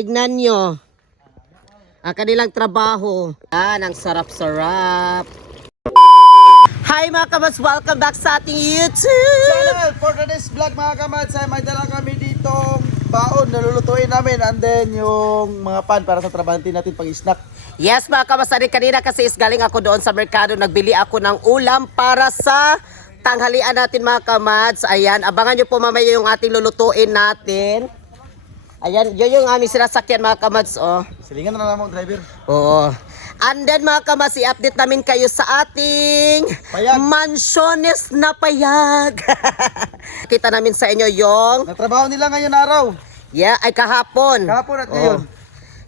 Tignan nyo ang kanilang trabaho. Ang sarap-sarap. Hi mga kamads, welcome back sa ating YouTube channel. For today's vlog mga kamads ay may dala kami ditong baon na lulutuin namin, and then yung mga pan para sa trabante natin pang snack. Yes mga kamads, kanina kasi is galing ako doon sa merkado. Nagbili ako ng ulam para sa tanghalian natin mga kamads. Ayan, abangan nyo po mamaya yung ating lulutuin natin. Ayan, yun yung aming sinasakyan mga kamads. Oh. Silingan na lang mo driver. Oo. And then mga kamas, i-update namin kayo sa ating Payag. Mansiones na payag. Kita namin sa inyo yung Natrabaho nila ngayon araw. ay kahapon. Kahapon at ngayon.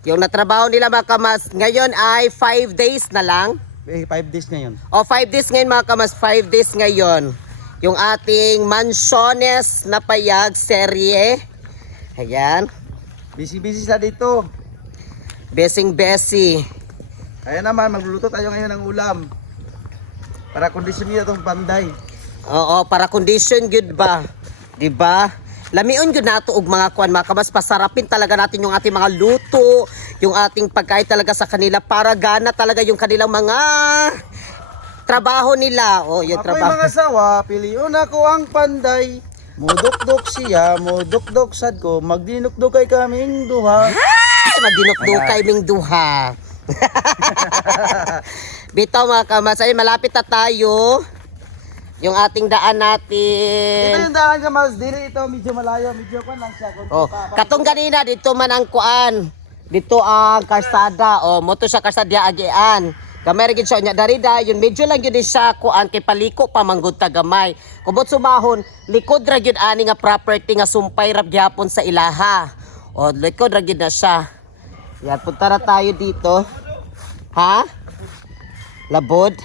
Yung natrabaho nila mga kamas, ngayon ay 5 days na lang. 5 days ngayon. 5 days ngayon mga kamas, 5 days ngayon. Yung ating Mansiones na payag serye. Ayan. Busy sila dito. Besing-besi. Kaya naman magluluto tayo ngayon ng ulam. Para kondisyon nila itong panday. Oo, para condition good ba? 'Di ba? Lamion gyud nato og mga kuan, mga kamas, pasarapin talaga natin yung ating mga luto, yung ating pagkain talaga sa kanila para gana talaga yung kanilang mga trabaho nila. Oh, yung Ako'y trabaho. mga sawa, piliun ako ang panday. Mudok-dok siya, mudok-dok sad ko, magdinukdok kay kaming duha. Ay, magdinukdukay ming duha. Bitaw mga kamas, ay malapit na tayo. Yung ating daan Ito natin. yung daan ka mas, dili ito medyo malayo, medyo kan lang siya. Oh, katong ganina dito man ang kuan. Dito ang karsada. Oh, moto sa karsada agian. Gamay ra gid siya nya darida, yun medyo lang gyud siya kuan kay paliko pa manggod ta gamay. Kubot sumahon, likod ra gyud ani nga property nga sumpay rap gyapon sa ilaha. Oh, likod ra gyud na siya. Yan, punta na tayo dito. Ha? Labod?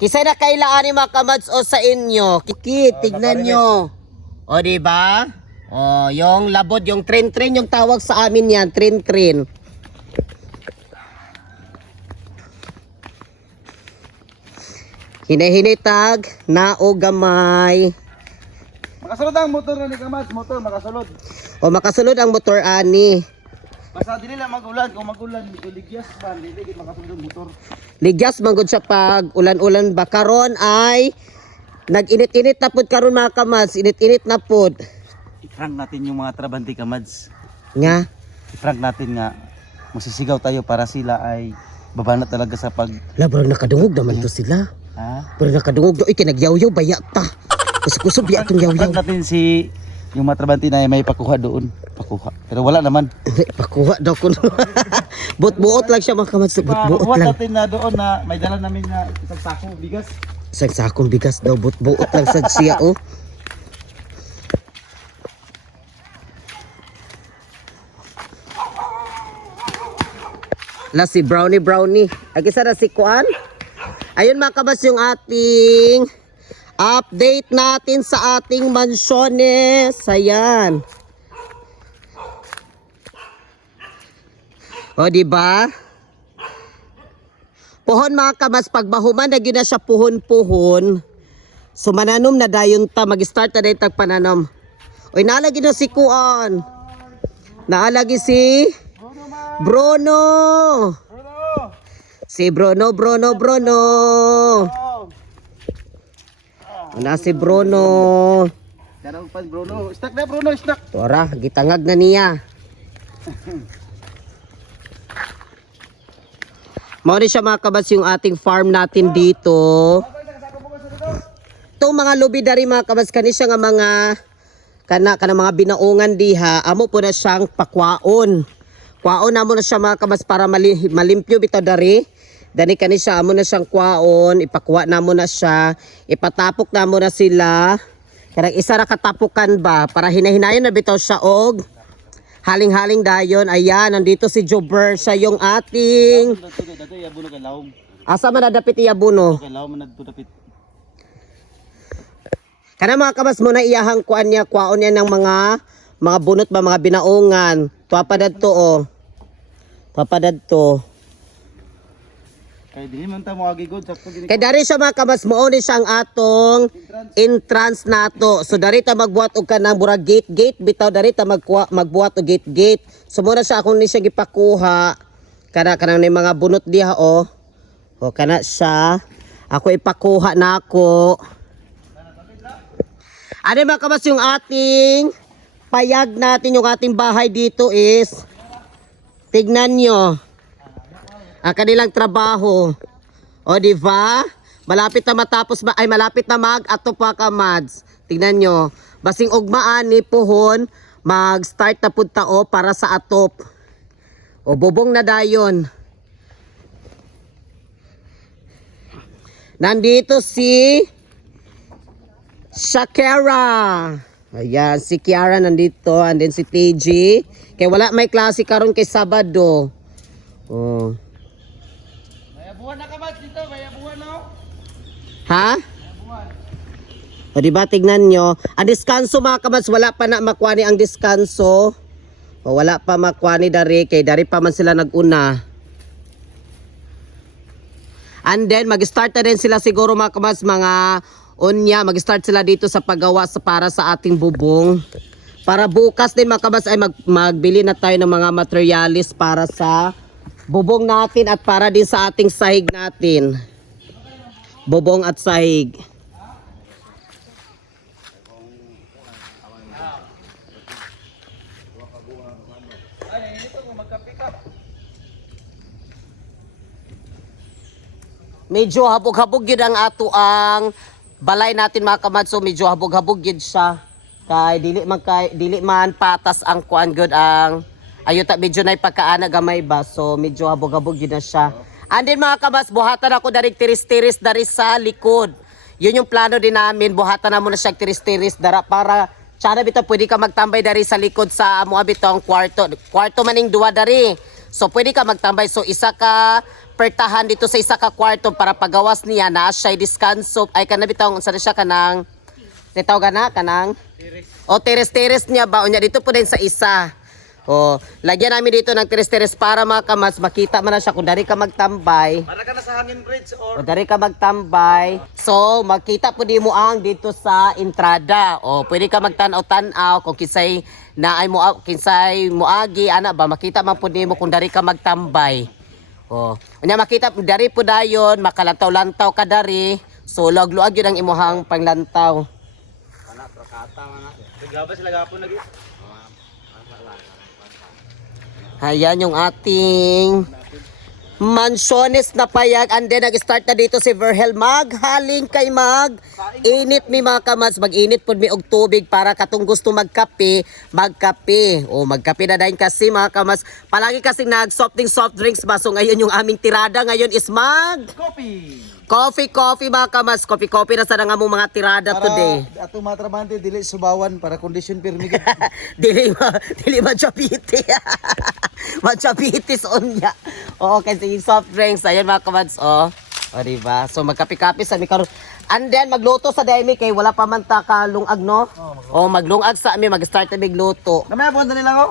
Kisay na kailaan ni mga kamads o sa inyo. Kiki, tignan nyo. O, diba? O, yung labod, yung tren-tren, yung tawag sa amin yan. Tren-tren. Hinihinitag na o gamay. Makasulod ang motor na ni Kamas, motor makasulod. O, makasunod ang motor ani. Basta dili lang magulan, kung magulan, ligyas ba, dili makasulod ang motor. Ligyas manggod sa pag ulan-ulan ba karon ay nag-init-init na pud karon mga kamads, init-init na pud. I-prank natin yung mga trabante Kamads. Nga, I-prank natin nga, masisigaw tayo para sila ay babana talaga sa pag... labro nakadungog naman to sila. Ha? Pero nakadungog do, kinagyaw-yaw baya ta. Kusog-kusog biya itong yaw-yaw. I-prank natin si yung mga trabante na may pakuha doon. Pakuha. Pero wala naman. Pakuha daw ko. Buot-buot lang siya mga kamads. Buot-buot Pakuha lang. natin na doon na may dala namin na isang sako bigas. Isang sakong bigas daw, buot-buot lang sa siya oh. La si Brownie. Ay isa na si Kuan. Ayun mga kabas yung ating update natin sa ating Mansiones. Ayan. O diba? Puhon mga kabas, pag mahuman na yun na siya puhon-puhon. So mananom na dayon ta, mag-start na dayon tag pananom. Oy, naalagi na si Kuan. Naalagi si Bruno. Si Bruno. Wala si Bruno. Darang pa Bruno. Snack na Bruno, snack. Tora, gitangag na niya. Mao ni siya mga kabas yung ating farm natin dito. Itong mga lubi dari mga kabas kani siya nga mga kana mga binaungan diha, amo po na siyang pakwaon. Kwaon na mo na siya mga kabas para malimpyo bitaw dari. Dani kani siya amo na siyang kwaon, ipakwa na mo na siya, ipatapok na mo na sila. Kanang isa ra katapukan ba para hinahinayon na bitaw siya og haling-haling dayon. Ayan, nandito si Jober, siya yung ating Dato ya buno kay lawom. asa man nadapit iya buno. Kay lawom man dapit. Kana mga kabas mo na iyahang kuan niya, kwaon niya ng mga bunot ba, mga binaungan. Tuwa pa dadto oh. Tuwa pa dadto. Kay dili man ta mo agigod sakto gini. Kay dari siya mga kamas mo ni siyang atong entrance nato. So dari ta magbuhat og kanang murag gate bitaw dari ta magbuhat og gate. So muna siya akong ni siya gipakuha. Kanang ni mga bunot diha o. O kana siya. Ako ipakuha nako. Ano mga kamas yung ating payag natin yung ating bahay dito is tignan nyo. Ang kanilang trabaho. O di ba? Malapit na matapos ay malapit na mag-atop pa ka mads. Tingnan nyo. Basing ugmaan ni puhon mag-start na pud tao para sa atop. O bubong na dayon. Nandito si Shakira. Ayan, si Kiara nandito and then si TG. Kaya wala may klase karon kay Sabado. Oh. Buwan na ka ba dito? May buwan no? Ha? O diba, tignan nyo. Ang diskanso mga kamats, wala pa na makwani ang diskanso. O wala pa makwani dari, kay dari pa man sila naguna. And then, mag-start na rin sila siguro mga kamats, mga unya. Mag-start sila dito sa paggawa para sa ating bubong. Para bukas din mga kamats ay magbili na tayo ng mga materialis para sa bubong natin at para din sa ating sahig natin. Bubong at sahig. Medyo habog-habog yun ang ato ang balay natin mga kamadso. Medyo habog-habog yun siya. Kay dili man patas ang kuan good ang ayuta medyo na ipagkaana gamay ba. So medyo habog-habog yun na siya. And then mga kabas, buhatan ako dari tiris-tiris dari sa likod. Yun yung plano din namin. Buhatan na muna siya tiris-tiris dara para tsara bitaw pwede ka magtambay dari sa likod sa amo bitaw ang kwarto. Kwarto maning duwa dari. So pwede ka magtambay. So isa ka pertahan dito sa isa ka kwarto para pagawas niya na siya diskanso. Ay kana bitaw unsa na siya kanang tawag na kanang o teres-teres niya ba unya dito po din sa isa. O lagyan namin dito ng teres-teres para mga kamas makita man na siya kung dari ka magtambay. Para ka na sa hangin bridge or O dari ka magtambay. So makita po di mo ang dito sa entrada. O pwede ka magtanaw-tanaw kung kinsay naay mo kinsay moagi ana ba makita man po di mo kung dari ka magtambay. O unya makita dari po dayon makalantaw-lantaw ka dari. So luag-luag yun ang imuhang panglantaw. ana prakata man na. Gaba sila gapon lagi. Ayan yung ating mansiones na payag. And then nag-start na dito si Verhel maghaling kay init mi mga kamats. Mag-init po mi og tubig para katong gusto magkape, magkape. O magkape na dahil kasi mga kamats. Palagi kasi nag-soft drinks ba. So ngayon yung aming tirada ngayon is Coffee mga kamats. Coffee na sa nga mo mga tirada today. Para atong mga trabahante dili subawan para condition permigid. dili machapiti. Machapitis on niya. Oo, kasi yung soft drinks. Ayan mga kamads, o. O, diba? So, magkapi-kapi sa karon. And then, magluto sa demi kay wala pa man ta ka lungag, no? O, maglungag sa amin. Mag-start na magluto. Namaya buwan na nila ko.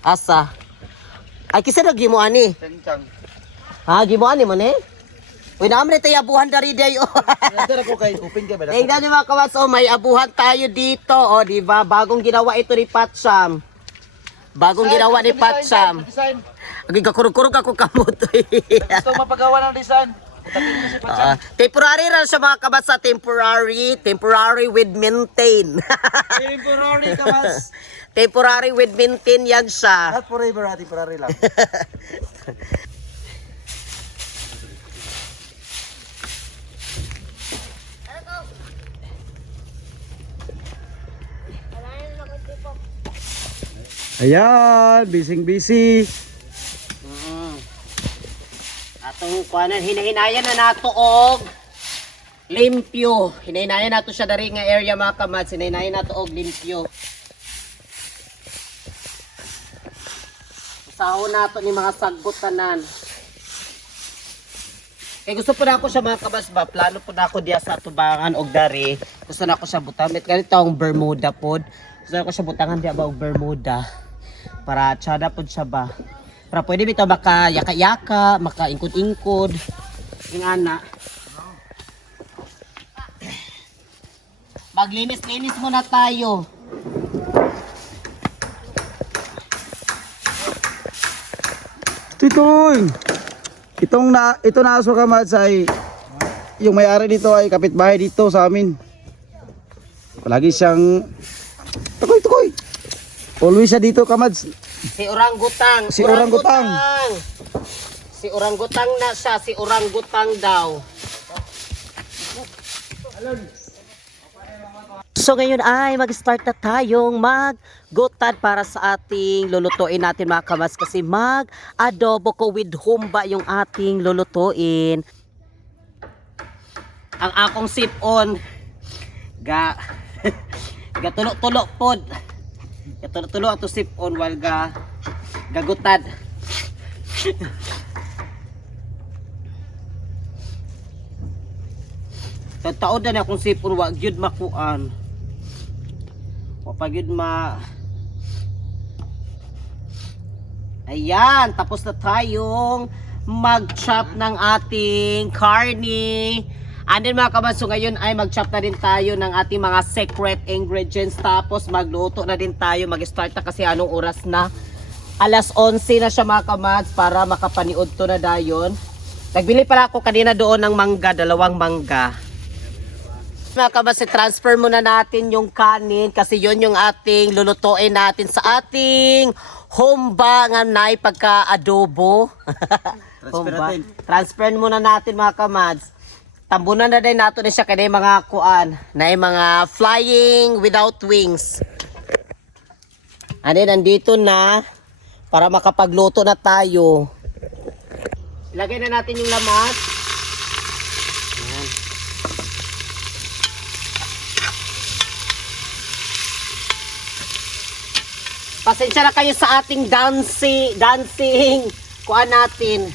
Asa? Ay, kisa na gimuan ni. Chang. Ha, gimuan ni mo ni? Uy, naman tayo abuhan dari dayo. Nandito ko kay open ka ba? Tingnan niyo mga kamads, o, may abuhan tayo dito. O, diba? Bagong ginawa ito ni Patcham. Bagong ginawa ni Patcham. Design. Agay kakurog-kurog ako kamot. Gusto mapagawa ng design. Temporary lang siya mga kabasa. Temporary with maintain. Temporary ka mas. Temporary with maintain yan siya. Not forever, temporary lang. Ayan, busy. Atong kuanan hinahinayan na nato og limpyo. Hinahinayan nato siya dari nga area mga kamads. Hinahinayan nato og limpyo. Usaho nato ni mga sagbot tanan. Kaya gusto po na ako siya mga kabas ba, plano po na ako diya sa tubangan og dari. Gusto na ako siya butamit. Ganito ang Bermuda pod. Gusto na ako siya butangan diya ba og Bermuda. Para tsada po siya ba. Para pwede bitaw maka yaka-yaka, maka ingkod-ingkod. Yung ana. Maglinis-linis muna tayo. Titoy! Ito na aso kamads ay yung may-ari dito ay kapitbahay dito sa amin. Palagi siyang tukoy. Always siya dito kamads. Si orangutang. Si orangutang. Si orangutang na siya. Si orangutang daw. So ngayon ay mag-start na tayong maggutad para sa ating lulutuin natin mga kamas. Kasi mag-adobo ko with humba yung ating lulutuin. Ang akong sipon. Gatulo-tulo pod. Gatulo-tulo ato sipon while gagutad. Sa taon na akong sipon wag gyud makuan. Wa pa gyud Ayan, tapos na tayong mag-chop ng ating karne. And then mga kabanso, ngayon ay mag-chop na din tayo ng ating mga secret ingredients. Tapos magluto na din tayo. Mag-start na kasi anong oras na. Alas 11 na siya mga kamads para makapaniod to na dayon. Nagbili pala ako kanina doon ng mangga, 2 mangga. Mga kamads, transfer muna natin yung kanin kasi yon yung ating lulutuin natin sa ating humba nga na pagka-adobo. Transfer muna natin mga kamads. Tambunan na din nato ni siya kaya mga kuan na mga flying without wings. Ano nandito na para makapagluto na tayo. Ilagay na natin yung lamas. Ayan. Pasensya na kayo sa ating dancing kuan natin.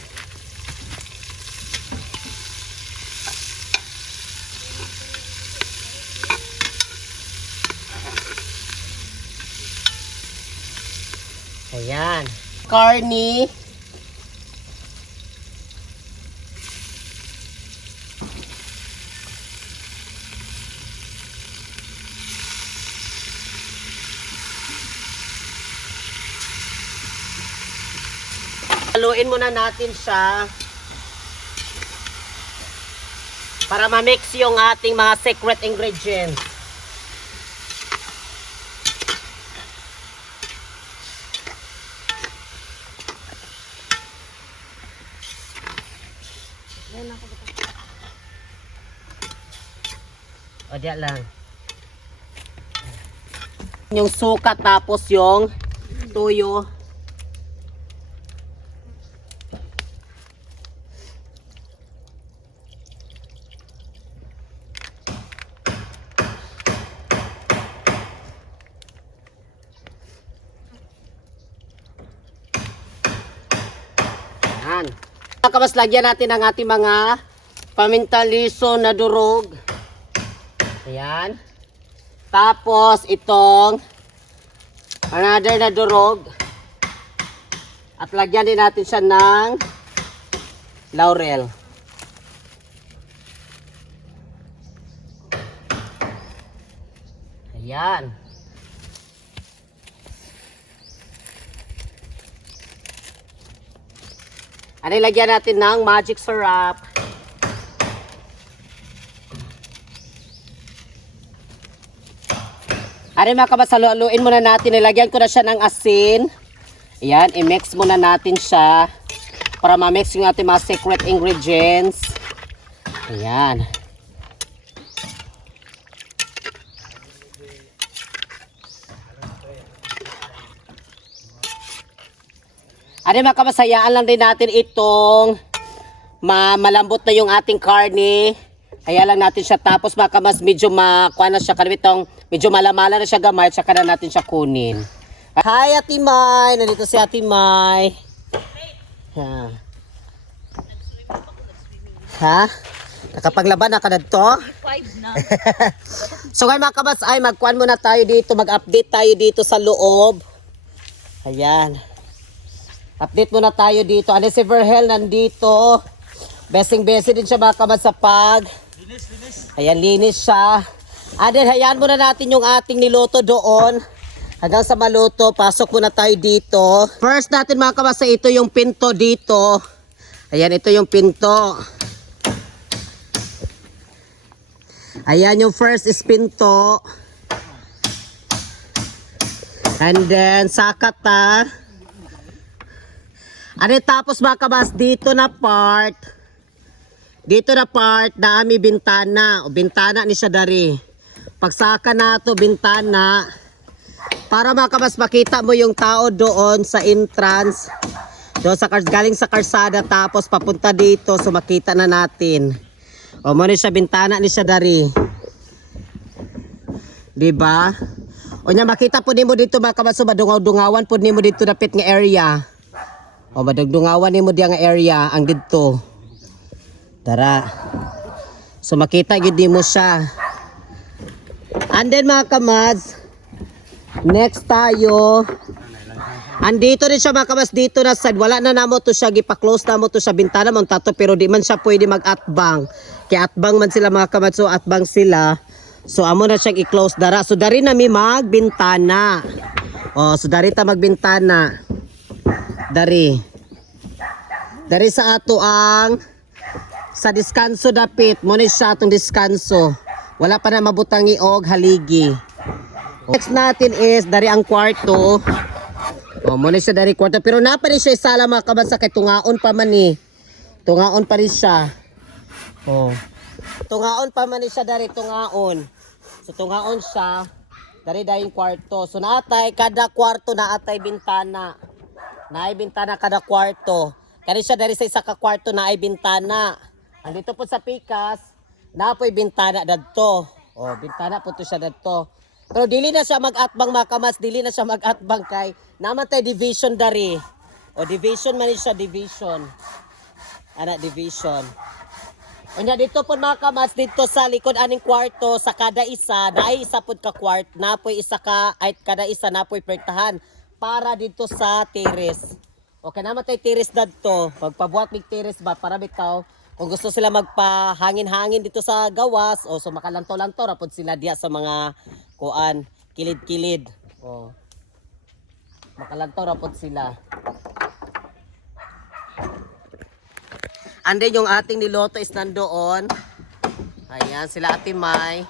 Ayan. Karne. Haluin muna natin siya para ma-mix yung ating mga secret ingredients. O diyan lang. Yung suka tapos yung tuyo. Yan. Tapos lagyan natin ang ating mga paminta liso na durog. Ayan. Tapos itong another na durog. At lagyan din natin siya ng laurel. Ayan. Ano lagyan natin ng magic syrup. Ano mga kabasaluin muna natin. Nilagyan ko na siya ng asin. Ayan, i-mix muna natin siya para ma-mix yung ating mga secret ingredients. Ayan. Ano mga kabasayaan lang din natin itong malambot na yung ating karne. Kaya lang natin siya tapos baka mas medyo makuha na siya kanitong medyo malamala na siya gamay at saka na natin siya kunin. Hi Ate May! Nandito si Ate May. Ha? Ha? Nakapaglaban na ka na to? 5 na. So ngayon mga kabas ay magkuhan muna tayo dito. Mag-update tayo dito sa loob. Ayan. Update muna tayo dito. Ano si Verhel nandito. Besing-besi din siya mga kamad sa pag. Ayan, linis siya. Then, hayaan muna natin yung ating niluto doon. Hanggang sa maluto, pasok muna tayo dito. First natin mga kamad, ito yung pinto dito. Ayan, ito yung pinto. Ayan yung first is pinto. And then, sakata. Tapos mga kabas, dito na part na ami bintana. O bintana ni siya dari. Pagsaka na to bintana. Para mga kabas, makita mo yung tao doon sa entrance. Doon sa galing sa karsada tapos papunta dito. So makita na natin. O mo ni siya bintana ni siya dari. Diba? O nya makita po nimo dito mga kabas, so madungaw-dungawan po nimo dito dapit nga area. O madugdungawan nimo diya nga area ang dito. Tara. So makita gid nimo siya. And then mga kamads, next tayo. Andito rin siya mga kamads dito na side. Wala na namo to siya, gipa-close na mo to sa bintana mo tato, pero di man siya pwede mag-atbang. Kaya atbang man sila mga kamads, so atbang sila. So amo na siyang i-close dara. So dari na mi magbintana. Oh, so dari ta magbintana. Dari sa ato ang sa diskanso dapit. Mo ni siya atong diskanso. Wala pa na mabutang iog haligi. Next natin is dari ang kwarto. Oh, mo ni siya dari kwarto, pero napa rin siya isala mga kabansa kay tungaon pa man ni. Tungaon pa rin siya. Oh. Tungaon pa man ni siya dari tungaon. So tungaon siya dari dayong kwarto. So naatay kada kwarto naatay bintana. Naay bintana kada kwarto. Kani siya dari sa isa ka kwarto naay bintana. Andito po sa pikas, napoy bintana dadto. Oh, bintana po to siya dadto. Pero dili na siya mag-atbang mga kamas, dili na siya mag-atbang kay naman tay division dari. O division man ni siya, division. Ana division. Unya dito po mga kamas, dito sa likod aning kwarto, sa kada isa, naay isa po ka kwart, napoy isa ka, ay kada isa napoy pertahan para dito sa terrace. Okay naman tayo terrace dadto, pagpabuhat mig terrace ba para bitaw, kung gusto sila magpahangin-hangin dito sa gawas, o so makalanto-lanto rapod sila diya sa mga kuan, kilid-kilid. O, makalanto rapod sila. And then yung ating niloto is nandoon. Ayan, sila Ate May.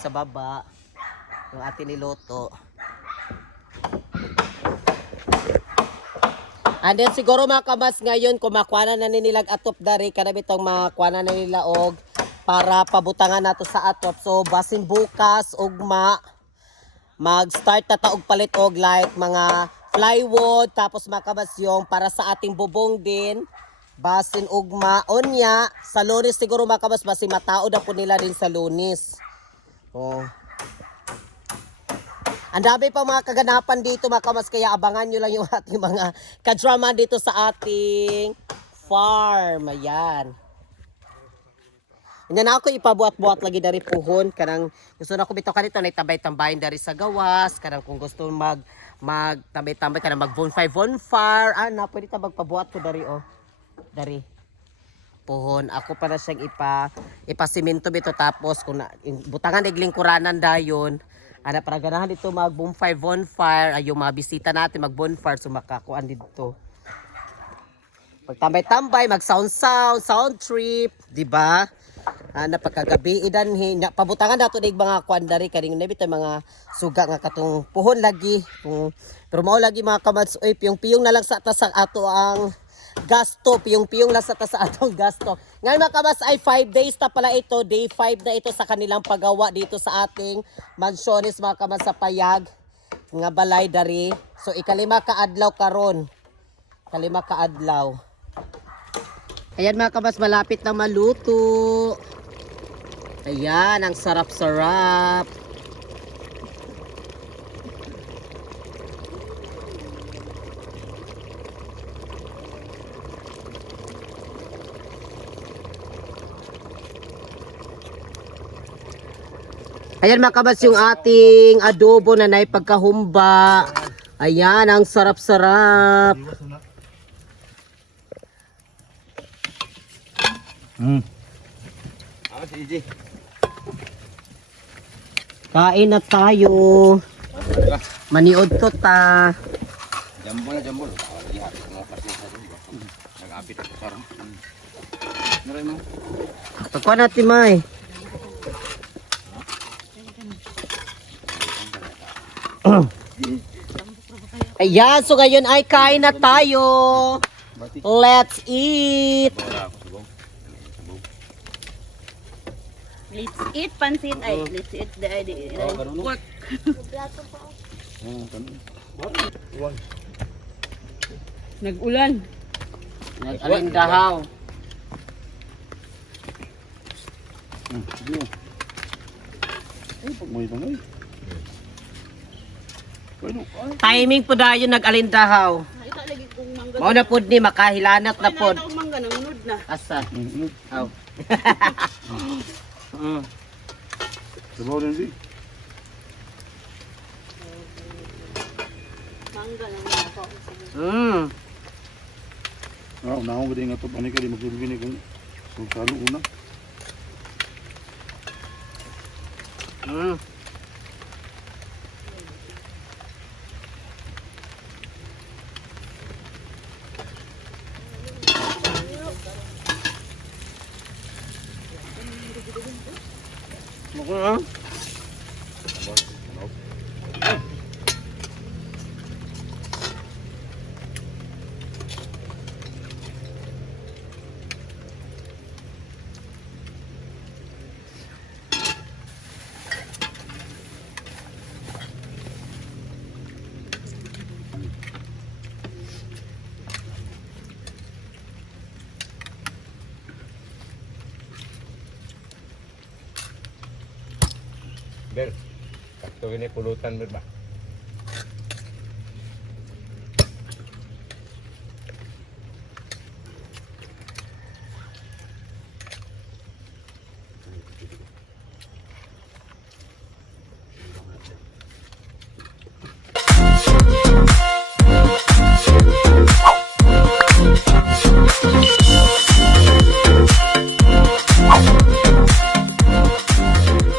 Sa baba. Yung ating niloto. And then siguro mga kabas ngayon, kumakwana na nilag atop dari. Kanami itong makwana na nila og para pabutangan nato sa atop. So basin bukas, ugma. Mag-start na taog palit og like mga plywood. Tapos mga kabas yung para sa ating bubong din. Basin ugma onya sa Lunes siguro mga kabas, basi matao na po nila din sa Lunes. Oh. Ang dami pa mga kaganapan dito mga kabas, kaya abangan nyo lang yung ating mga kadrama dito sa ating farm. Ayan. Hindi na ako ipabuat-buat lagi dari puhon. Kanang gusto na ko bitaw kanito na itambay-tambayin dari sa gawas. Kanang kung gusto magtambay-tambay kanang mag-bonfire. Na pwede ta magpabuat ko dari oh. Dari puhon ako para siyang ipasimento bito, tapos kung butangan igling kuranan dayon ana para ganahan dito mag bonfire ayo mga bisita natin mag bonfire, so makakuan dito pagtambay-tambay, mag sound trip, di ba? Ana pagkagabi idanhi pabutangan nato dig mga kuan dari kaning nabi tay mga suga nga katong puhon lagi pero mao lagi mga kamads, oy piyong na lang sa atas ato ang gasto, piyong lang sa atong gasto. Ngayon mga kabas ay 5 days na pala ito. Day 5 na ito sa kanilang paggawa dito sa ating mansyones mga kabas sa Payag nga balay dari. So ikalima ka adlaw karon. Kalima ka adlaw. Ayan mga kabas, malapit na maluto. Ayan, ang sarap-sarap. Ayan mga kabas, yung ating adobo na naipagkahumba. Ayan, ang sarap-sarap. Si EJ. Kain na tayo. Maniod to ta. Jambol na jambol. Lihat mga pasya sa doon. Nag-apit ako parang. Naray mo. Pagkuha natin, May. Ayan, so ngayon ay kain na tayo. Let's eat. Let's eat pansit. Ay, let's eat the pork. Nag-ulan. Nag-alindahaw. Timing po dayo nag-alindahaw. Ito lagi kong mangga. Mao na pod ni makahilanat na pod. Ito mangga nangunod na. Asa? Aw. Sabaw din di. Mangga nangunod ako. Unahan ko din nga ito. Panik ka di magsulbini kung salo una. Bel, sakto ini pulutan Bel ba?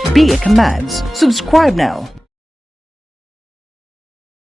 Be a Commands. Subscribe now.